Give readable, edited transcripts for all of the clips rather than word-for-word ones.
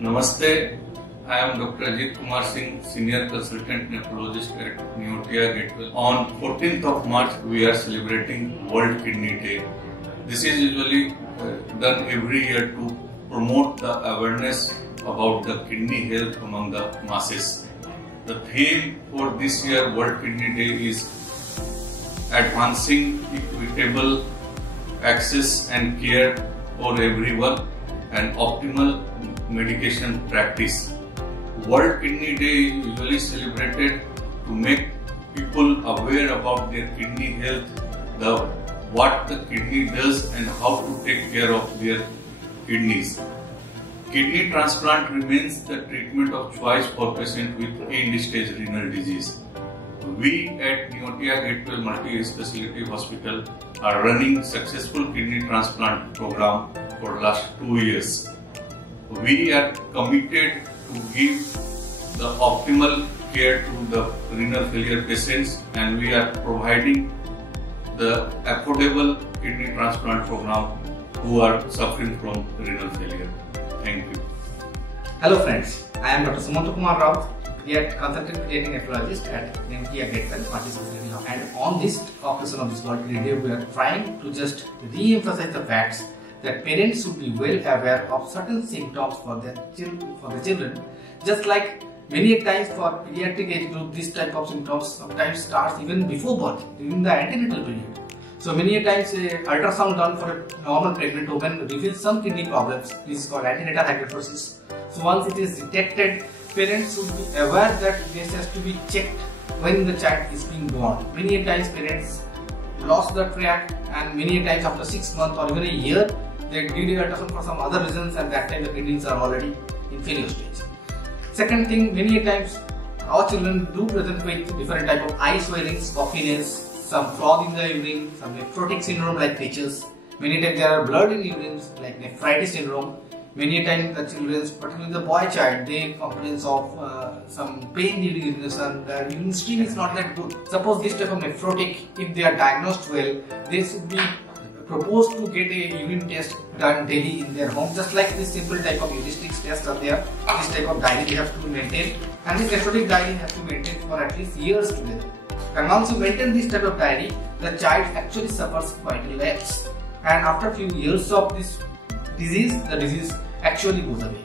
Namaste, I am Dr. Ajit Kumar Singh, Senior Consultant Nephrologist at Neotia Gateway. On 14th of March, we are celebrating World Kidney Day. This is usually done every year to promote the awareness about the kidney health among the masses. The theme for this year World Kidney Day is advancing equitable access and care for everyone and optimal medication practice. World Kidney Day is usually celebrated to make people aware about their kidney health, what the kidney does and how to take care of their kidneys. Kidney transplant remains the treatment of choice for patients with end-stage renal disease. We at Neotia Gateway Multi-Speciality Hospital are running successful kidney transplant program for last 2 years. We are committed to give the optimal care to the renal failure patients, and we are providing the affordable kidney transplant program who are suffering from renal failure. Thank you. Hello friends, I am Dr. Sumanta Kumar Raut, consultant pediatric nephrologist at Neotia Gateway Multi-Speciality Hospital. And on this occasion of this World Kidney Day, we are trying to just re-emphasize the facts that parents should be well aware of certain symptoms for the children. Just like many times for pediatric age group, this type of symptoms sometimes starts even before birth, during the antenatal period. So many times ultrasound done for a normal pregnant woman reveals some kidney problems. This is called antenatal hypertrophy. So once it is detected, parents should be aware that this has to be checked when the child is being born. Many times parents lost the track, and many times after 6 months or even a year, they did ultrasound for some other reasons, and that time the kidneys are already in failure stage. Second thing, many times our children do present with different type of eye swellings, puffiness, some froth in the urine, some nephrotic syndrome like features. Many times there are blood in urine like nephritis syndrome. Many times the children, particularly the boy child, they complain of some pain during urination. The urine stream is not that good. Suppose this type of nephrotic, if they are diagnosed well, they should be proposed to get a urine test done daily in their home. Just like this simple type of heuristics tests are there, this type of diary they have to maintain, and this nephrotic diary has to maintain for at least years together. And once you maintain this type of diary, the child actually suffers quite less. And after a few years of this disease, the disease actually goes away.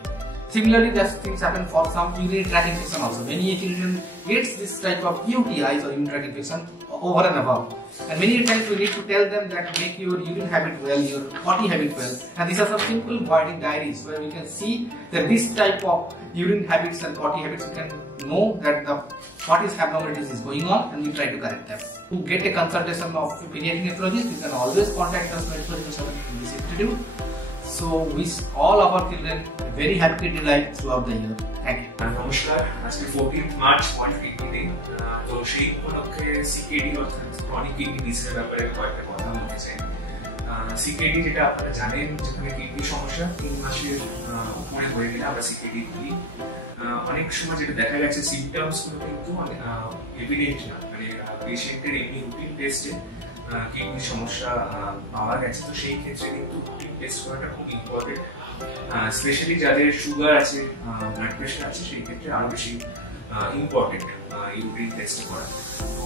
Similarly, these things happen for some urinary tract infection also. Many children gets this type of UTIs or urinary tract infection over and above. And many times we need to tell them that make your urine habit well, your potty habit well. And these are some simple guiding diaries where we can see that this type of urine habits and potty habits, we can know that what is abnormalities is going on, and we try to correct them. To get a consultation of a pediatric nephrologist, you can always contact us 24/7 in this institute. So wish all of our children a very happy kidney life throughout the year. Thank you. নমস্কার, আজকে 14th March world kidney day. তো সেই উপলক্ষে সিকেডি অর্থাৎ chronic kidney ডিজিজের ব্যাপারে কয়েকটা কথা বলতে চাই। সিকেডি যেটা আপনারা জানেন, যেখানে কিডনি সমস্যা 3 মাসের উপরে হয়ে গেলে আমরা সিকেডি বলি। অনেক সময় যেটা দেখা গেছে সিমটমস গুলো কিন্তু এভিডেন্ট না, মানে পেশেন্টের এমনি রুটিন টেস্টে কিডনি সমস্যা পাওয়া গেছে। তো সেই ক্ষেত্রে কিন্তু রুটিন টেস্ট করাটা খুব ইম্পর্টেন্ট, স্পেশালি যাদের সুগার আছে, ব্লাড প্রেশার আছে, সেই ক্ষেত্রে আরো বেশি ইম্পর্টেন্ট এই রুটিন টেস্ট করা। তো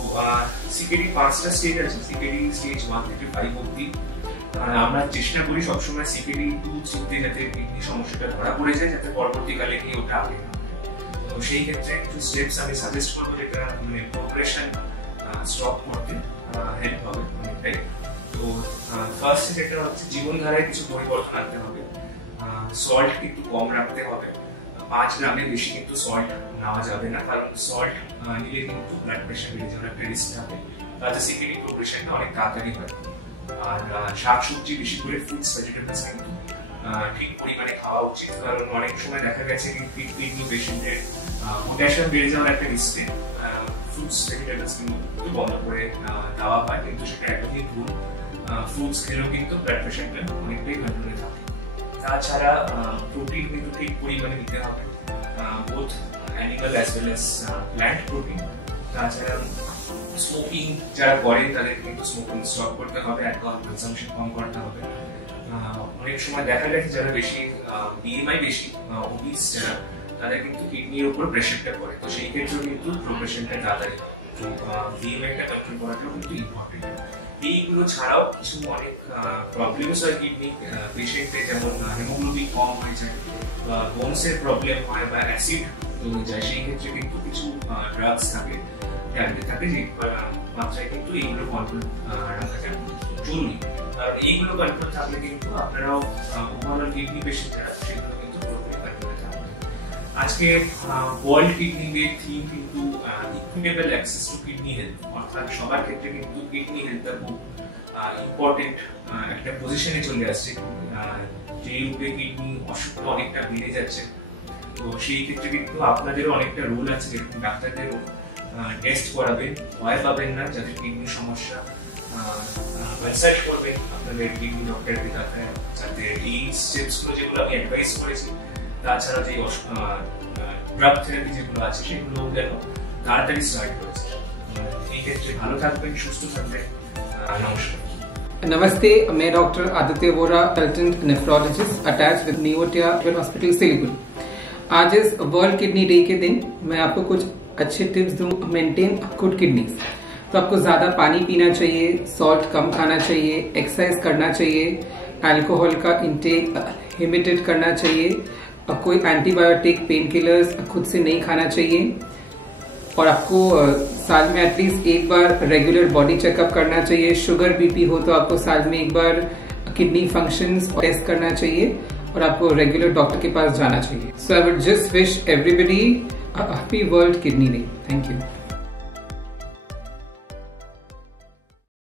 সিকেডি 5টা স্টেজ আছে, সিকেডি স্টেজ 1 থেকে 5 অবধি। আমরা চেষ্টা করি সবসময় সিকেডি 2, 3 যাতে কিডনি সমস্যাটা ধরা পড়ে যায়, যাতে পরবর্তীকালে গিয়ে ওটা আগে না। তো সেই ক্ষেত্রে কিছু স্টেপস আমি সাজেস্ট করবো, যেটা মানে প্রোগ্রেশন স্টপ করতে হেল্প হবে অনেকটাই। তো ফার্স্ট যেটা হচ্ছে জীবনধারায় কিছু পরিবর্তন আনতে হবে। সল্ট কিন্তু কম রাখতে হবে, 5 গ্রামের বেশি কিন্তু সল্ট নেওয়া যাবে না, কারণ সল্ট নিলে কিন্তু ব্লাড প্রেশার বেড়ে যাওয়ার একটা রিস্ক থাকে, তাতে সিকেডি প্রোগ্রেশনটা অনেক তাড়াতাড়ি হয়। আর শাকসবজি বেশি করে, ফ্রুটস ভেজিটেবলস কিন্তু ঠিক পরিমাণে খাওয়া উচিত, কারণ অনেক সময় দেখা গেছে কিডনি পেশেন্টের পটাশিয়াম বেড়ে যাওয়ার একটা রিস্কে ফ্রুটস ভেজিটেবলস কিন্তু বন্ধ করে দেওয়া হয়, কিন্তু সেটা একদমই ভুল। ফ্রুটস খেলেও কিন্তু ব্লাড প্রেশারটা অনেকটাই কন্ট্রোলে থাকে। তাছাড়া প্রোটিন কিন্তু ঠিক পরিমাণে নিতে হবে, both animal as well as plant protein. তাছাড়া স্মোকিং যারা করে তাদের কিন্তু স্মোকিং স্টপ করতে হবে, অ্যালকোহল কনজাম্পশন কম করতে হবে। অনেক সময় দেখা গেছে যারা বেশি বিএমআই বেশি ওবিস যারা, তাদের কিন্তু কিডনির উপর প্রেশারটা পড়ে। তো সেই ক্ষেত্রে কিন্তু প্রোগ্রেশনটা তাড়াতাড়ি হয়। তো বিএমআইটা কন্ট্রোল করাটাও কিন্তু ইম্পর্টেন্ট। এইগুলো ছাড়াও কিছু অনেক প্রবলেমস হয় কিডনি পেশেন্টে, যেমন হিমোগ্লোবিন কম হয়ে যায় বা বোনসের প্রবলেম হয় বা অ্যাসিড জমে যায়। সেই ক্ষেত্রে কিন্তু কিছু ড্রাগস থাকে, ট্যাবলেট থাকে, যে মাত্রায় কিন্তু এইগুলো কন্ট্রোল রাখা যায় জরুরি। কারণ এইগুলো কন্ট্রোল থাকলে কিন্তু আপনারাও ওভারঅল কিডনি পেশেন্ট যারা সেগুলো কিন্তু পুরোপুরি কন্ট্রোলে থাকবে। আজকে ওয়ার্ল্ড কিডনি ডে থিম কিন্তু equitable access to kidney health, অর্থাৎ সবার ক্ষেত্রে কিন্তু কিডনি হেলথটা খুব ইম্পর্টেন্ট একটা পজিশনে চলে আসছে। যে রূপে কিডনি অসুখটা অনেকটা বেড়ে যাচ্ছে, তো সেই ক্ষেত্রে কিন্তু আপনাদেরও অনেকটা রোল আছে। যেরকম ডাক্তারদেরও টেস্ট করাবেন, ভয় পাবেন না। যাদের কিডনির সমস্যা কনসাল্ট করবেন আপনাদের কিডনি ডক্টরকে, যাতে এই স্টেপসগুলো যেগুলো আমি অ্যাডভাইস করেছি, তাছাড়া যে ড্রাগ থেরাপি যেগুলো আছে সেগুলো যেন তাড়াতাড়ি স্টার্ট করেছে। এই ক্ষেত্রে ভালো থাকবেন, সুস্থ থাকবেন। নমস্কার। नमस्ते, मैं doctor Aditya Vora, consultant nephrologist attach with Neotia hospital Siliguri. आज इस वर्ल्ड किडनी डे के दिन मैं आपको कुछ अच्छे टिप्स दूं मेंटेन गुड किडनीज। तो आपको ज्यादा पानी पीना चाहिए, सॉल्ट कम खाना चाहिए, एक्सरसाइज करना चाहिए, अल्कोहल का इंटेक लिमिटेड करना चाहिए, कोई एंटीबायोटिक पेन किलर्स खुद से नहीं खाना चाहिए, और आपको साल में एटलीस्ट एक बार रेगुलर बॉडी चेकअप करना चाहिए। शुगर बीपी हो तो आपको साल में एक बार किडनी फंक्शंस टेस्ट करना चाहिए, और आपको रेगुलर डॉक्टर के पास जाना चाहिए। So I would just wish everybody a happy world kidney day. Thank you.